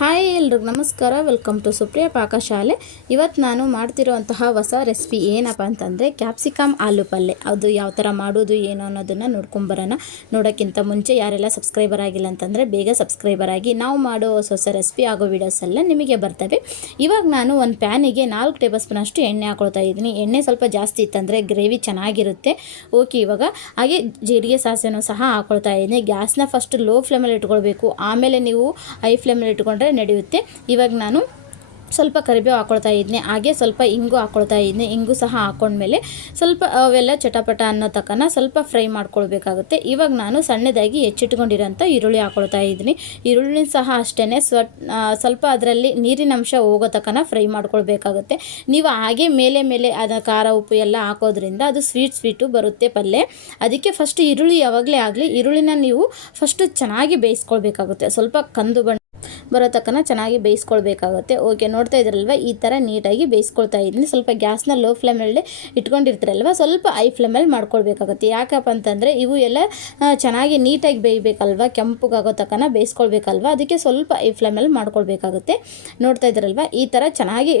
Hi ಎಲ್ರಿಗೂ ನಮಸ್ಕಾರ. Welcome to Supriya ಪಾಕಶಾಲೆ ಇವತ್ತು ನಾನು ಮಾಡ್ತಿರೋಂತಹ ಹೊಸ ರೆಸಿಪಿ ಏನಪ್ಪ ಅಂತಂದರೆ ಕ್ಯಾಪ್ಸಿಕಮ್ ಆಲೂ ಪಲ್ಯ ಅದು ಯಾವ ಥರ ಮಾಡೋದು, ಏನು ಅನ್ನೋದನ್ನು ನೋಡ್ಕೊಂಬರೋಣ ನೋಡೋಕ್ಕಿಂತ ಮುಂಚೆ ಯಾರೆಲ್ಲ ಸಬ್ಸ್ಕ್ರೈಬರ್ ಆಗಿಲ್ಲ ಅಂತಂದರೆ ಬೇಗ ಸಬ್ಸ್ಕ್ರೈಬರ್ ಆಗಿ ನಾವು ಮಾಡೋ ಹೊಸ ಹೊಸ ರೆಸಿಪಿ ಆಗೋ ವೀಡಿಯೋಸ್ ಎಲ್ಲ ನಿಮಗೆ ಬರ್ತವೆ. ಇವಾಗ ನಾನು ಒಂದು ಪ್ಯಾನಿಗೆ ನಾಲ್ಕು ಟೇಬಲ್ ಸ್ಪೂನ್ ಅಷ್ಟು ಎಣ್ಣೆ ಹಾಕೊಳ್ತಾ ಇದ್ದೀನಿ. ಎಣ್ಣೆ ಸ್ವಲ್ಪ ಜಾಸ್ತಿ ಇತ್ತಂದರೆ ಗ್ರೇವಿ ಚೆನ್ನಾಗಿರುತ್ತೆ. ಓಕೆ ಇವಾಗ ಹಾಗೆ ಜೀರಿಗೆ ಸಾಸಿವೆನೂ ಸಹ ಹಾಕೊಳ್ತಾ ಇದ್ದೀನಿ. ಗ್ಯಾಸ್ನ ಫಸ್ಟ್ ಲೋ ಫ್ಲೇಮಲ್ಲಿ ಇಟ್ಕೊಳ್ಬೇಕು. ಆಮೇಲೆ ನೀವು ಹೈ ಫ್ಲೇಮಲ್ಲಿ ಇಟ್ಕೊಂಡ್ರೆ ನಡೆಯುತ್ತೆ. ಇವಾಗ ನಾನು ಸ್ವಲ್ಪ ಕರಿಬೇವು ಹಾಕ್ಕೊಳ್ತಾ ಇದ್ದೀನಿ ಹಾಗೆ ಸ್ವಲ್ಪ ಇಂಗು ಹಾಕ್ಕೊಳ್ತಾ ಇದ್ದೀನಿ ಇಂಗು ಸಹ ಹಾಕ್ಕೊಂಡ್ಮೇಲೆ ಸ್ವಲ್ಪ ಅವೆಲ್ಲ ಚಟಪಟ ಅನ್ನೋ ತಕ್ಕನ ಸ್ವಲ್ಪ ಫ್ರೈ ಮಾಡ್ಕೊಳ್ಬೇಕಾಗುತ್ತೆ. ಇವಾಗ ನಾನು ಸಣ್ಣದಾಗಿ ಹೆಚ್ಚಿಟ್ಕೊಂಡಿರೋಂಥ ಈರುಳ್ಳಿ ಹಾಕ್ಕೊಳ್ತಾ ಇದ್ದೀನಿ. ಈರುಳ್ಳಿ ಸಹ ಅಷ್ಟೇ ಸ್ವ ಸ್ವಲ್ಪ ಅದರಲ್ಲಿ ನೀರಿನ ಅಂಶ ಹೋಗೋ ತಕ್ಕನ ಫ್ರೈ ಮಾಡ್ಕೊಳ್ಬೇಕಾಗುತ್ತೆ. ನೀವು ಹಾಗೆ ಮೇಲೆ ಮೇಲೆ ಅದ ಖಾರ, ಉಪ್ಪು ಎಲ್ಲ ಹಾಕೋದ್ರಿಂದ ಅದು ಸ್ವೀಟ್ ಸ್ವೀಟು ಬರುತ್ತೆ ಪಲ್ಯ ಅದಕ್ಕೆ ಫಸ್ಟ್ ಈರುಳ್ಳಿ ಯಾವಾಗಲೇ ಆಗಲಿ, ಈರುಳ್ಳಿನ ನೀವು ಫಸ್ಟು ಚೆನ್ನಾಗಿ ಬೇಯಿಸ್ಕೊಳ್ಬೇಕಾಗುತ್ತೆ. ಸ್ವಲ್ಪ ಕಂದು ಬರೋ ತಕ್ಕನ ಚೆನ್ನಾಗಿ ಬೇಯಿಸ್ಕೊಳ್ಬೇಕಾಗುತ್ತೆ. ಓಕೆ, ನೋಡ್ತಾ ಇದ್ರಲ್ವ? ಈ ಥರ ನೀಟಾಗಿ ಬೇಯಿಸ್ಕೊಳ್ತಾ ಇದ್ದೀನಿ. ಸ್ವಲ್ಪ ಗ್ಯಾಸ್ನ ಲೋ ಫ್ಲೇಮಲ್ಲಿ ಇಟ್ಕೊಂಡಿರ್ತಾರಲ್ವ? ಸ್ವಲ್ಪ ಹೈ ಫ್ಲೇಮಲ್ಲಿ ಮಾಡ್ಕೊಳ್ಬೇಕಾಗುತ್ತೆ. ಯಾಕಪ್ಪ ಅಂತಂದರೆ ಇವು ಎಲ್ಲ ಚೆನ್ನಾಗಿ ನೀಟಾಗಿ ಬೇಯಬೇಕಲ್ವ? ಕೆಂಪಗಾಗೋ ತಕ್ಕನ ಬೇಯಿಸ್ಕೊಳ್ಬೇಕಲ್ವ? ಅದಕ್ಕೆ ಸ್ವಲ್ಪ ಐ ಫ್ಲೇಮಲ್ಲಿ ಮಾಡ್ಕೊಳ್ಬೇಕಾಗುತ್ತೆ. ನೋಡ್ತಾ ಇದ್ರಲ್ವ? ಈ ಥರ ಚೆನ್ನಾಗಿ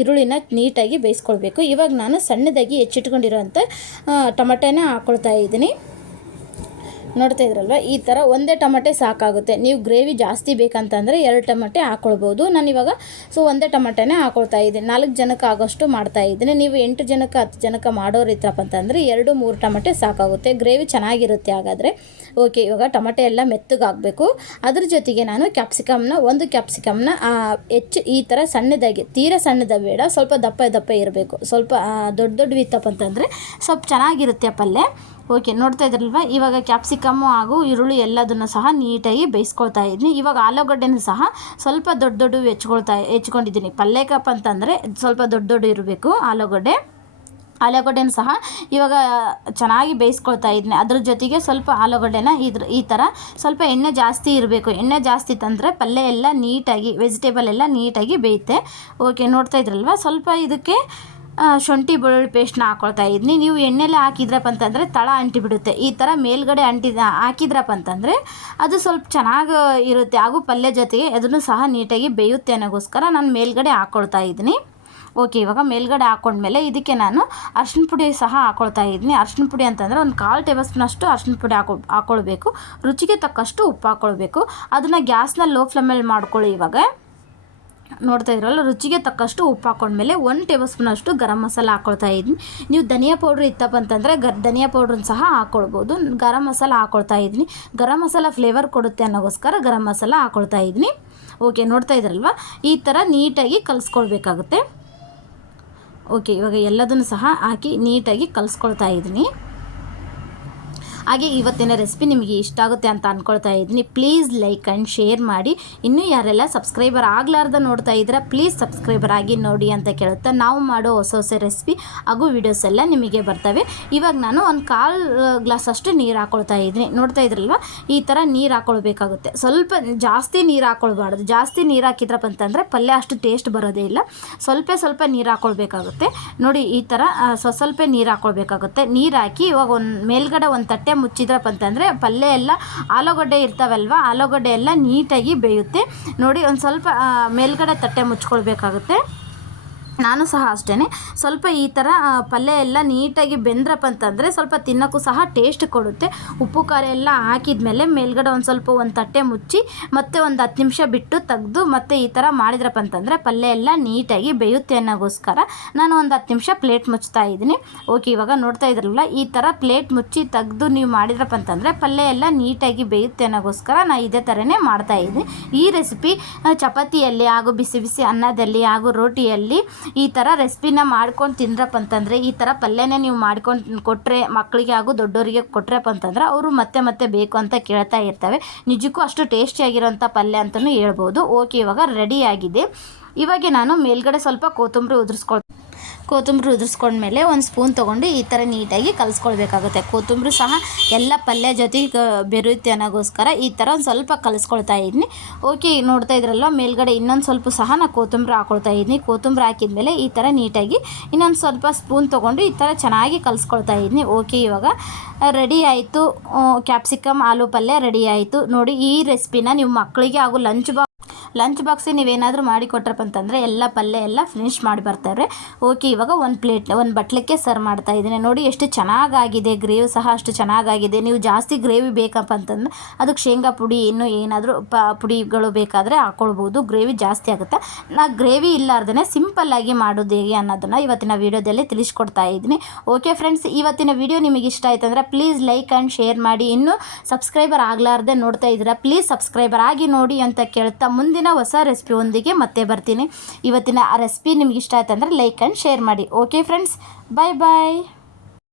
ಈರುಳ್ಳಿನ ನೀಟಾಗಿ ಬೇಯಿಸ್ಕೊಳ್ಬೇಕು. ಇವಾಗ ನಾನು ಸಣ್ಣದಾಗಿ ಹೆಚ್ಚಿಟ್ಕೊಂಡಿರೋಂಥ ಟೊಮಟೆನ ಹಾಕ್ಕೊಳ್ತಾ ಇದ್ದೀನಿ. ನೋಡ್ತಾ ಇದ್ರಲ್ವ? ಈ ಥರ ಒಂದೇ ಟೊಮಟೆ ಸಾಕಾಗುತ್ತೆ. ನೀವು ಗ್ರೇವಿ ಜಾಸ್ತಿ ಬೇಕಂತಂದರೆ ಎರಡು ಟೊಮಟೆ ಹಾಕ್ಕೊಳ್ಬೋದು ನಾನು ಇವಾಗ ಸೊ ಒಂದೇ ಟೊಮಟೆನೇ ಹಾಕ್ಕೊಳ್ತಾ ಇದ್ದೀನಿ. ನಾಲ್ಕು ಜನಕ್ಕೆ ಆಗೋಷ್ಟು ಮಾಡ್ತಾ ಇದ್ದೀನಿ. ನೀವು ಎಂಟು ಜನಕ್ಕೆ, ಹತ್ತು ಜನಕ್ಕೆ ಮಾಡೋರು ಇತ್ತಪ್ಪ ಅಂತಂದರೆ ಎರಡು, ಮೂರು ಟೊಮಟೆ ಸಾಕಾಗುತ್ತೆ. ಗ್ರೇವಿ ಚೆನ್ನಾಗಿರುತ್ತೆ ಹಾಗಾದರೆ. ಓಕೆ, ಇವಾಗ ಟೊಮಟೆ ಎಲ್ಲ ಮೆತ್ತಗಾಗಬೇಕು. ಅದ್ರ ಜೊತೆಗೆ ನಾನು ಕ್ಯಾಪ್ಸಿಕಮ್ನ, ಒಂದು ಕ್ಯಾಪ್ಸಿಕಮ್ನ ಹೆಚ್ಚು ಈ ಥರ ಸಣ್ಣದಾಗಿ, ತೀರಾ ಸಣ್ಣದ ಬೇಡ, ಸ್ವಲ್ಪ ದಪ್ಪ ದಪ್ಪ ಇರಬೇಕು. ಸ್ವಲ್ಪ ದೊಡ್ಡ ದೊಡ್ಡ ವಿತ್ತಪ್ಪ ಅಂತಂದರೆ ಸ್ವಲ್ಪ ಚೆನ್ನಾಗಿರುತ್ತೆ ಪಲ್ಯ. ಓಕೆ, ನೋಡ್ತಾ ಇದ್ರಲ್ವ? ಇವಾಗ ಕ್ಯಾಪ್ಸಿಕಮ್ಮು ಹಾಗೂ ಈರುಳ್ಳಿ ಎಲ್ಲದನ್ನು ಸಹ ನೀಟಾಗಿ ಬೇಯಿಸ್ಕೊಳ್ತಾ ಇದ್ದೀನಿ. ಇವಾಗ ಆಲೂಗಡ್ಡೆನ ಸಹ ಸ್ವಲ್ಪ ದೊಡ್ಡ ದೊಡ್ಡ ಹೆಚ್ಕೊಳ್ತಾ, ಹೆಚ್ಕೊಂಡಿದ್ದೀನಿ. ಪಲ್ಯಕ್ಕಪ್ಪ ಅಂತಂದರೆ ಸ್ವಲ್ಪ ದೊಡ್ಡ ದೊಡ್ಡ ಇರಬೇಕು ಆಲೂಗಡ್ಡೆ. ಆಲೂಗಡ್ಡೆನೂ ಸಹ ಇವಾಗ ಚೆನ್ನಾಗಿ ಬೇಯಿಸ್ಕೊಳ್ತಾ ಇದ್ದೀನಿ. ಅದ್ರ ಜೊತೆಗೆ ಸ್ವಲ್ಪ ಆಲೂಗಡ್ಡೆನ ಇದ್ರ, ಈ ಥರ ಸ್ವಲ್ಪ ಎಣ್ಣೆ ಜಾಸ್ತಿ ಇರಬೇಕು. ಎಣ್ಣೆ ಜಾಸ್ತಿ ತಂದರೆ ಪಲ್ಯ ಎಲ್ಲ ನೀಟಾಗಿ, ವೆಜಿಟೇಬಲ್ ಎಲ್ಲ ನೀಟಾಗಿ ಬೇಯುತ್ತೆ. ಓಕೆ, ನೋಡ್ತಾ ಇದ್ರಲ್ವ? ಸ್ವಲ್ಪ ಇದಕ್ಕೆ ಶುಂಠಿ ಬೆಳ್ಳುಳ್ಳಿ ಪೇಸ್ಟ್ನ ಹಾಕ್ಕೊಳ್ತಾ ಇದ್ದೀನಿ ನೀವು ಎಣ್ಣೆಲೆ ಹಾಕಿದ್ರಪ್ಪ ಅಂತಂದರೆ ತಳ ಅಂಟಿಬಿಡುತ್ತೆ ಈ ಥರ ಮೇಲ್ಗಡೆ ಅಂಟಿದ ಹಾಕಿದ್ರಪ್ಪ ಅಂತಂದರೆ ಅದು ಸ್ವಲ್ಪ ಚೆನ್ನಾಗಿ ಇರುತ್ತೆ. ಹಾಗೂ ಪಲ್ಯ ಜೊತೆಗೆ ಅದನ್ನು ಸಹ ನೀಟಾಗಿ ಬೇಯುತ್ತೆ ಅನ್ನೋಗೋಸ್ಕರ ನಾನು ಮೇಲ್ಗಡೆ ಹಾಕ್ಕೊಳ್ತಾ ಇದ್ದೀನಿ ಓಕೆ ಇವಾಗ ಮೇಲ್ಗಡೆ ಹಾಕ್ಕೊಂಡ್ಮೇಲೆ ಇದಕ್ಕೆ ನಾನು ಅರ್ಶಿನ ಪುಡಿ ಸಹ ಹಾಕ್ಕೊಳ್ತಾ ಇದ್ದೀನಿ ಅರ್ಶಿನ ಪುಡಿ ಅಂತಂದರೆ ಒಂದು ಕಾಲು ಟೇಬಲ್ ಸ್ಪೂನಷ್ಟು ಅರ್ಶಿನ ಪುಡಿ ಹಾಕೊ ಹಾಕ್ಕೊಳ್ಬೇಕು ರುಚಿಗೆ ತಕ್ಕಷ್ಟು ಉಪ್ಪು ಹಾಕ್ಕೊಳ್ಬೇಕು ಅದನ್ನು ಗ್ಯಾಸ್ನ ಲೋ ಫ್ಲೇಮಲ್ಲಿ ಮಾಡ್ಕೊಳ್ಳಿ ಇವಾಗ. ನೋಡ್ತಾ ಇದ್ರಲ್ಲ ರುಚಿಗೆ ತಕ್ಕಷ್ಟು ಉಪ್ಪು ಹಾಕೊಂಡ್ಮೇಲೆ ಒನ್ ಟೇಬಲ್ ಸ್ಪೂನಷ್ಟು ಗರಂ ಮಸಾಲ ಹಾಕೊಳ್ತಾ ಇದ್ದೀನಿ. ನೀವು ಧನಿಯಾ ಪೌಡ್ರ್ ಇತ್ತಪ್ಪ ಅಂತಂದರೆ ಗರ್, ಧನಿಯಾ ಪೌಡ್ರನ್ನ ಸಹ ಹಾಕ್ಕೊಳ್ಬೋದು ಗರಂ ಮಸಾಲ ಹಾಕೊಳ್ತಾ ಇದ್ದೀನಿ. ಗರಂ ಮಸಾಲ ಫ್ಲೇವರ್ ಕೊಡುತ್ತೆ ಅನ್ನೋಗೋಸ್ಕರ ಗರಂ ಮಸಾಲ ಹಾಕೊಳ್ತಾ ಇದ್ದೀನಿ. ಓಕೆ ನೋಡ್ತಾ ಇದ್ರಲ್ವ? ಈ ಥರ ನೀಟಾಗಿ ಕಲಿಸ್ಕೊಳ್ಬೇಕಾಗುತ್ತೆ. ಓಕೆ ಇವಾಗ ಎಲ್ಲದನ್ನು ಸಹ ಹಾಕಿ ನೀಟಾಗಿ ಕಲಿಸ್ಕೊಳ್ತಾ ಇದ್ದೀನಿ. ಹಾಗೆ ಇವತ್ತಿನ ರೆಸಿಪಿ ನಿಮಗೆ ಇಷ್ಟ ಆಗುತ್ತೆ ಅಂತ ಅಂದ್ಕೊಳ್ತಾ ಇದ್ದೀನಿ. ಪ್ಲೀಸ್ ಲೈಕ್ ಆ್ಯಂಡ್ ಶೇರ್ ಮಾಡಿ. ಇನ್ನೂ ಯಾರೆಲ್ಲ ಸಬ್ಸ್ಕ್ರೈಬರ್ ಆಗಲಾರ್ದ ನೋಡ್ತಾ ಇದ್ದೀರಾ ಪ್ಲೀಸ್ ಸಬ್ಸ್ಕ್ರೈಬರ್ ಆಗಿ ನೋಡಿ ಅಂತ ಕೇಳುತ್ತಾ ನಾವು ಮಾಡೋ ಹೊಸ ಹೊಸ ರೆಸಿಪಿ ಹಾಗೂ ವಿಡಿಯೋಸ್ ಎಲ್ಲ ನಿಮಗೆ ಬರ್ತವೆ. ಇವಾಗ ನಾನು ಒಂದು ಕಾಲು ಗ್ಲಾಸ್ ಅಷ್ಟು ನೀರು ಹಾಕೊಳ್ತಾ ಇದ್ದೀನಿ. ನೋಡ್ತಾ ಇದ್ರಲ್ವ? ಈ ಥರ ನೀರು ಹಾಕೊಳ್ಬೇಕಾಗುತ್ತೆ. ಸ್ವಲ್ಪ ಜಾಸ್ತಿ ನೀರು ಹಾಕೊಳ್ಬಾರ್ದು. ಜಾಸ್ತಿ ನೀರು ಹಾಕಿದ್ರಪ್ಪ ಅಂತಂದರೆ ಪಲ್ಯ ಅಷ್ಟು ಟೇಸ್ಟ್ ಬರೋದೇ ಇಲ್ಲ. ಸ್ವಲ್ಪ ಸ್ವಲ್ಪ ನೀರು ಹಾಕೊಳ್ಬೇಕಾಗುತ್ತೆ. ನೋಡಿ ಈ ಥರ ಸ್ವಲ್ಪ ನೀರು ಹಾಕೊಳ್ಬೇಕಾಗುತ್ತೆ. ನೀರು ಹಾಕಿ ಇವಾಗ ಒಂದು ಮೇಲ್ಗಡೆ ಒಂದು ತಟ್ಟೆ ಮುಚ್ಚಿದ್ರಪ್ಪ ಅಂತಂದರೆ ಪಲ್ಯ ಎಲ್ಲ ಆಲೂಗಡ್ಡೆ ಇರ್ತಾವಲ್ವ, ಆಲೂಗಡ್ಡೆ ಎಲ್ಲ ನೀಟಾಗಿ ಬೇಯುತ್ತೆ. ನೋಡಿ ಒಂದು ಸ್ವಲ್ಪ ಮೇಲ್ಗಡೆ ತಟ್ಟೆ ಮುಚ್ಕೊಳ್ಬೇಕಾಗುತ್ತೆ. ನಾನು ಸಹ ಅಷ್ಟೇ ಸ್ವಲ್ಪ ಈ ಥರ ಪಲ್ಯ ಎಲ್ಲ ನೀಟಾಗಿ ಬೆಂದ್ರಪ್ಪ ಅಂತಂದರೆ ಸ್ವಲ್ಪ ತಿನ್ನೋಕ್ಕೂ ಸಹ ಟೇಸ್ಟ್ ಕೊಡುತ್ತೆ. ಉಪ್ಪು, ಖಾರ ಎಲ್ಲ ಹಾಕಿದ ಮೇಲೆ ಮೇಲ್ಗಡೆ ಒಂದು ಸ್ವಲ್ಪ ಒಂದು ತಟ್ಟೆ ಮುಚ್ಚಿ, ಮತ್ತೆ ಒಂದು ಹತ್ತು ನಿಮಿಷ ಬಿಟ್ಟು ತೆಗೆದು ಮತ್ತೆ ಈ ಥರ ಮಾಡಿದ್ರಪ್ಪ ಅಂತಂದರೆ ಪಲ್ಯ ಎಲ್ಲ ನೀಟಾಗಿ ಬೇಯುತ್ತೆ ಅನ್ನೋಗೋಸ್ಕರ ನಾನು ಒಂದು ಹತ್ತು ನಿಮಿಷ ಪ್ಲೇಟ್ ಮುಚ್ತಾ ಇದ್ದೀನಿ. ಓಕೆ ಇವಾಗ ನೋಡ್ತಾ ಇದ್ರಲ್ಲ, ಈ ಥರ ಪ್ಲೇಟ್ ಮುಚ್ಚಿ ತೆಗೆದು ನೀವು ಮಾಡಿದ್ರಪ್ಪ ಅಂತಂದರೆ ಪಲ್ಯ ಎಲ್ಲ ನೀಟಾಗಿ ಬೇಯುತ್ತೆ ಅನ್ನೋಗೋಸ್ಕರ ನಾನು ಇದೇ ಥರನೇ ಮಾಡ್ತಾ ಇದ್ದೀನಿ. ಈ ರೆಸಿಪಿ ಚಪಾತಿಯಲ್ಲಿ ಹಾಗೂ ಬಿಸಿ ಬಿಸಿ ಅನ್ನದಲ್ಲಿ ಹಾಗೂ ರೋಟಿಯಲ್ಲಿ ಈ ಥರ ರೆಸಿಪಿನ ಮಾಡ್ಕೊಂಡು ತಿಂದ್ರಪ್ಪ ಅಂತಂದರೆ, ಈ ಥರ ಪಲ್ಯನೇ ನೀವು ಮಾಡ್ಕೊಂಡು ಕೊಟ್ಟರೆ ಮಕ್ಕಳಿಗೆ ಹಾಗೂ ದೊಡ್ಡವರಿಗೆ ಕೊಟ್ರಪ್ಪ ಅಂತಂದ್ರೆ, ಅವರು ಮತ್ತೆ ಮತ್ತೆ ಬೇಕು ಅಂತ ಕೇಳ್ತಾ ಇರ್ತವೆ. ನಿಜಕ್ಕೂ ಅಷ್ಟು ಟೇಸ್ಟಿಯಾಗಿರೋಂಥ ಪಲ್ಯ ಅಂತಲೂ ಹೇಳ್ಬೋದು. ಓಕೆ ಇವಾಗ ರೆಡಿ ಆಗಿದೆ. ಇವಾಗ ನಾನು ಮೇಲ್ಗಡೆ ಸ್ವಲ್ಪ ಕೊತ್ತಂಬರಿ ಉದುರಿಸ್ಕೊಳ್ ಕೊತ್ತಂಬರಿ ಉದುರಿಸ್ಕೊಂಡ್ಮೇಲೆ ಒಂದು ಸ್ಪೂನ್ ತೊಗೊಂಡು ಈ ಥರ ನೀಟಾಗಿ ಕಲಿಸ್ಕೊಳ್ಬೇಕಾಗುತ್ತೆ. ಕೊತ್ತಂಬರಿ ಸಹ ಎಲ್ಲ ಪಲ್ಯ ಜೊತೆಗೆ ಬೆರುತ್ತೆ ಅನ್ನೋಗೋಸ್ಕರ ಈ ಥರ ಒಂದು ಸ್ವಲ್ಪ ಕಲಿಸ್ಕೊಳ್ತಾ ಇದ್ದೀನಿ ಓಕೆ ನೋಡ್ತಾ ಇದ್ರಲ್ಲ ಮೇಲ್ಗಡೆ ಇನ್ನೊಂದು ಸ್ವಲ್ಪ ಸಹ ನಾನು ಕೊತ್ತಂಬರಿ ಹಾಕೊಳ್ತಾ ಇದ್ದೀನಿ ಕೊತ್ತಂಬರಿ ಹಾಕಿದ್ಮೇಲೆ ಈ ಥರ ನೀಟಾಗಿ ಇನ್ನೊಂದು ಸ್ವಲ್ಪ ಸ್ಪೂನ್ ತೊಗೊಂಡು ಈ ಥರ ಚೆನ್ನಾಗಿ ಕಲಿಸ್ಕೊಳ್ತಾ ಇದ್ದೀನಿ ಓಕೆ, ಇವಾಗ ರೆಡಿ ಆಯಿತು. ಕ್ಯಾಪ್ಸಿಕಮ್, ಆಲೂ ಪಲ್ಯ ರೆಡಿ ಆಯಿತು. ನೋಡಿ, ಈ ರೆಸಿಪಿನ ನೀವು ಮಕ್ಕಳಿಗೆ ಹಾಗೂ ಲಂಚ್ ಬಾಕ್ಸ್ ಲಂಚ್ ಬಾಕ್ಸಿಗೆ ನೀವೇನಾದರೂ ಮಾಡಿ ಕೊಟ್ರಪ್ಪ ಅಂತಂದರೆ ಎಲ್ಲ ಪಲ್ಯ ಎಲ್ಲ ಫಿನಿಶ್ ಮಾಡಿ ಬರ್ತಾರೆ. ಓಕೆ ಇವಾಗ ಒಂದು ಪ್ಲೇಟ್ ಒಂದು ಬಟ್ಲಕ್ಕೆ ಸರ್ವ್ ಮಾಡ್ತಾ ಇದ್ದೀನಿ. ನೋಡಿ ಎಷ್ಟು ಚೆನ್ನಾಗಾಗಿದೆ ಗ್ರೇವಿ ಸಹ ಅಷ್ಟು ಚೆನ್ನಾಗಾಗಿದೆ. ನೀವು ಜಾಸ್ತಿ ಗ್ರೇವಿ ಬೇಕಪ್ಪ ಅಂತಂದ್ರೆ ಅದಕ್ಕೆ ಶೇಂಗಾ ಪುಡಿ, ಇನ್ನೂ ಏನಾದರೂ ಪ, ಪುಡಿಗಳು ಬೇಕಾದರೆ ಹಾಕ್ಕೊಳ್ಬೋದು ಗ್ರೇವಿ ಜಾಸ್ತಿ ಆಗುತ್ತೆ? ನಾ ಗ್ರೇವಿ ಇಲ್ಲಾರ್ದೇ ಸಿಂಪಲ್ಲಾಗಿ ಮಾಡೋದು ಹೇಗೆ ಅನ್ನೋದನ್ನು ಇವತ್ತಿನ ವೀಡಿಯೋದಲ್ಲಿ ತಿಳಿಸ್ಕೊಡ್ತಾ ಇದ್ದೀನಿ. ಓಕೆ ಫ್ರೆಂಡ್ಸ್ ಇವತ್ತಿನ ವಿಡಿಯೋ ನಿಮಗೆ ಇಷ್ಟ ಆಯ್ತು ಅಂದರೆ ಪ್ಲೀಸ್ ಲೈಕ್ ಆ್ಯಂಡ್ ಶೇರ್ ಮಾಡಿ. ಇನ್ನೂ ಸಬ್ಸ್ಕ್ರೈಬರ್ ಆಗಲಾರ್ದೆ ನೋಡ್ತಾ ಇದ್ದೀರಾ? ಪ್ಲೀಸ್ ಸಬ್ಸ್ಕ್ರೈಬರ್ ಆಗಿ ನೋಡಿ ಅಂತ ಕೇಳ್ತಾ ಮುಂದಿನ ಹೊಸ ರೆಸಿಪಿ ಒಂದಿಗೆ ಮತ್ತೆ ಬರ್ತೀನಿ. ಇವತ್ತಿನ ಆ ರೆಸಿಪಿ ನಿಮ್ಗೆ ಇಷ್ಟ ಆಯ್ತು ಅಂದರೆ ಲೈಕ್ ಆ್ಯಂಡ್ ಶೇರ್ ಮಾಡಿ. Okay friends bye bye